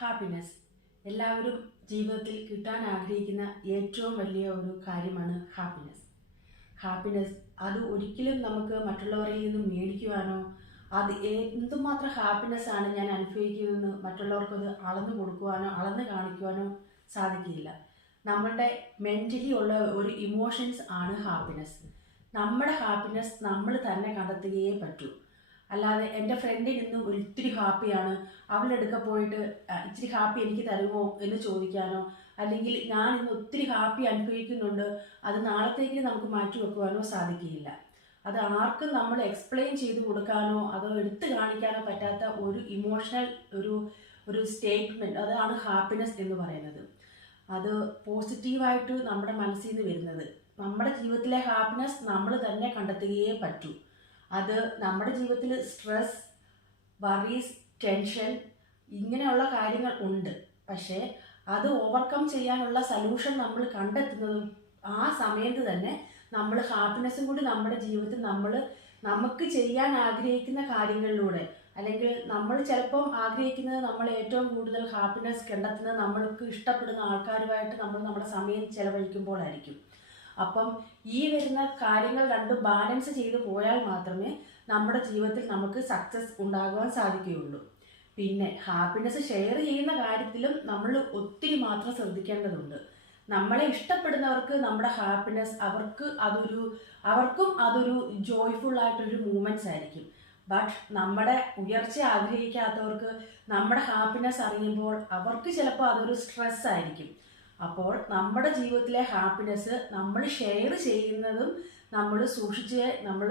Happiness എല്ലാവരും ജീവിതത്തിൽ കിട്ടാൻ ആഗ്രഹിക്കുന്ന ഏറ്റവും വലിയ ഒരു കാര്യമാണ് ഹാപ്പിനെസ്. ഹാപ്പിനെസ് അത് ഒരിക്കലും നമുക്ക് മറ്റുള്ളവരിൽ നിന്ന് മേടിക്കുവാനോ അത് എന്തുമാത്രം ഹാപ്പിനെസ് ആണ് ഞാൻ അനുഭവിക്കുന്നതെന്ന് മറ്റുള്ളവർക്കത് അളന്നു കൊടുക്കുവാനോ അളന്ന് കാണിക്കുവാനോ സാധിക്കില്ല. നമ്മളുടെ മെൻ്റലി ഉള്ള ഒരു ഇമോഷൻസ് ആണ് ഹാപ്പിനെസ്. നമ്മുടെ ഹാപ്പിനെസ് നമ്മൾ തന്നെ കണ്ടെത്തുകയേ പറ്റൂ. അല്ലാതെ എൻ്റെ ഫ്രണ്ടിൽ ഇന്ന് ഒത്തിരി ഹാപ്പിയാണ്, അവളെടുക്ക പോയിട്ട് ഇച്ചിരി ഹാപ്പി എനിക്ക് തരുമോ എന്ന് ചോദിക്കാനോ, അല്ലെങ്കിൽ ഞാൻ ഇന്ന് ഒത്തിരി ഹാപ്പി അനുഭവിക്കുന്നുണ്ട് അത് നാളത്തേക്ക് നമുക്ക് മാറ്റി വെക്കുവാനോ സാധിക്കില്ല. അത് ആർക്കും നമ്മൾ എക്സ്പ്ലെയിൻ ചെയ്ത് കൊടുക്കാനോ അതോ എടുത്തു കാണിക്കാനോ പറ്റാത്ത ഒരു ഇമോഷണൽ ഒരു ഒരു സ്റ്റേറ്റ്മെൻറ്റ്, അതാണ് ഹാപ്പിനെസ് എന്ന് പറയുന്നത്. അത് പോസിറ്റീവായിട്ട് നമ്മുടെ മനസ്സിൽ നിന്ന് വരുന്നത്. നമ്മുടെ ജീവിതത്തിലെ ഹാപ്പിനെസ് നമ്മൾ തന്നെ കണ്ടെത്തുകയേ പറ്റൂ. അത് നമ്മുടെ ജീവിതത്തിൽ സ്ട്രെസ്, വറീസ്, ടെൻഷൻ ഇങ്ങനെയുള്ള കാര്യങ്ങൾ ഉണ്ട്. പക്ഷേ അത് ഓവർകം ചെയ്യാനുള്ള സൊല്യൂഷൻ നമ്മൾ കണ്ടെത്തുന്നതും ആ സമയത്ത് തന്നെ നമ്മൾ ഹാപ്പിനെസ്സും കൂടി നമ്മുടെ ജീവിതത്തിൽ നമുക്ക് ചെയ്യാൻ ആഗ്രഹിക്കുന്ന കാര്യങ്ങളിലൂടെ, അല്ലെങ്കിൽ നമ്മൾ ചിലപ്പം ആഗ്രഹിക്കുന്നത് നമ്മൾ ഏറ്റവും കൂടുതൽ ഹാപ്പിനെസ് കണ്ടെത്തുന്നത് നമ്മൾക്ക് ഇഷ്ടപ്പെടുന്ന ആൾക്കാരുമായിട്ട് നമ്മൾ നമ്മുടെ സമയം ചെലവഴിക്കുമ്പോഴായിരിക്കും. അപ്പം ഈ വരുന്ന കാര്യങ്ങൾ രണ്ടും ബാലൻസ് ചെയ്ത് പോയാൽ മാത്രമേ നമ്മുടെ ജീവിതത്തിൽ നമുക്ക് സക്സസ് ഉണ്ടാകുവാൻ സാധിക്കുകയുള്ളൂ. പിന്നെ ഹാപ്പിനെസ് ഷെയർ ചെയ്യുന്ന കാര്യത്തിലും നമ്മൾ ഒത്തിരി മാത്രം ശ്രദ്ധിക്കേണ്ടതുണ്ട്. നമ്മളെ ഇഷ്ടപ്പെടുന്നവർക്ക് നമ്മുടെ ഹാപ്പിനെസ് അവർക്കും അതൊരു ജോയ്ഫുൾ ആയിട്ടൊരു മൂമെൻറ്റ്സ് ആയിരിക്കും. ബട്ട് നമ്മുടെ ഉയർച്ച ആഗ്രഹിക്കാത്തവർക്ക് നമ്മുടെ ഹാപ്പിനെസ് അറിയുമ്പോൾ അവർക്ക് ചിലപ്പോൾ അതൊരു സ്ട്രെസ് ആയിരിക്കും. അപ്പോൾ നമ്മുടെ ജീവിതത്തിലെ ഹാപ്പിനെസ് നമ്മൾ ഷെയർ ചെയ്യുന്നതും നമ്മൾ സൂക്ഷിച്ച് നമ്മൾ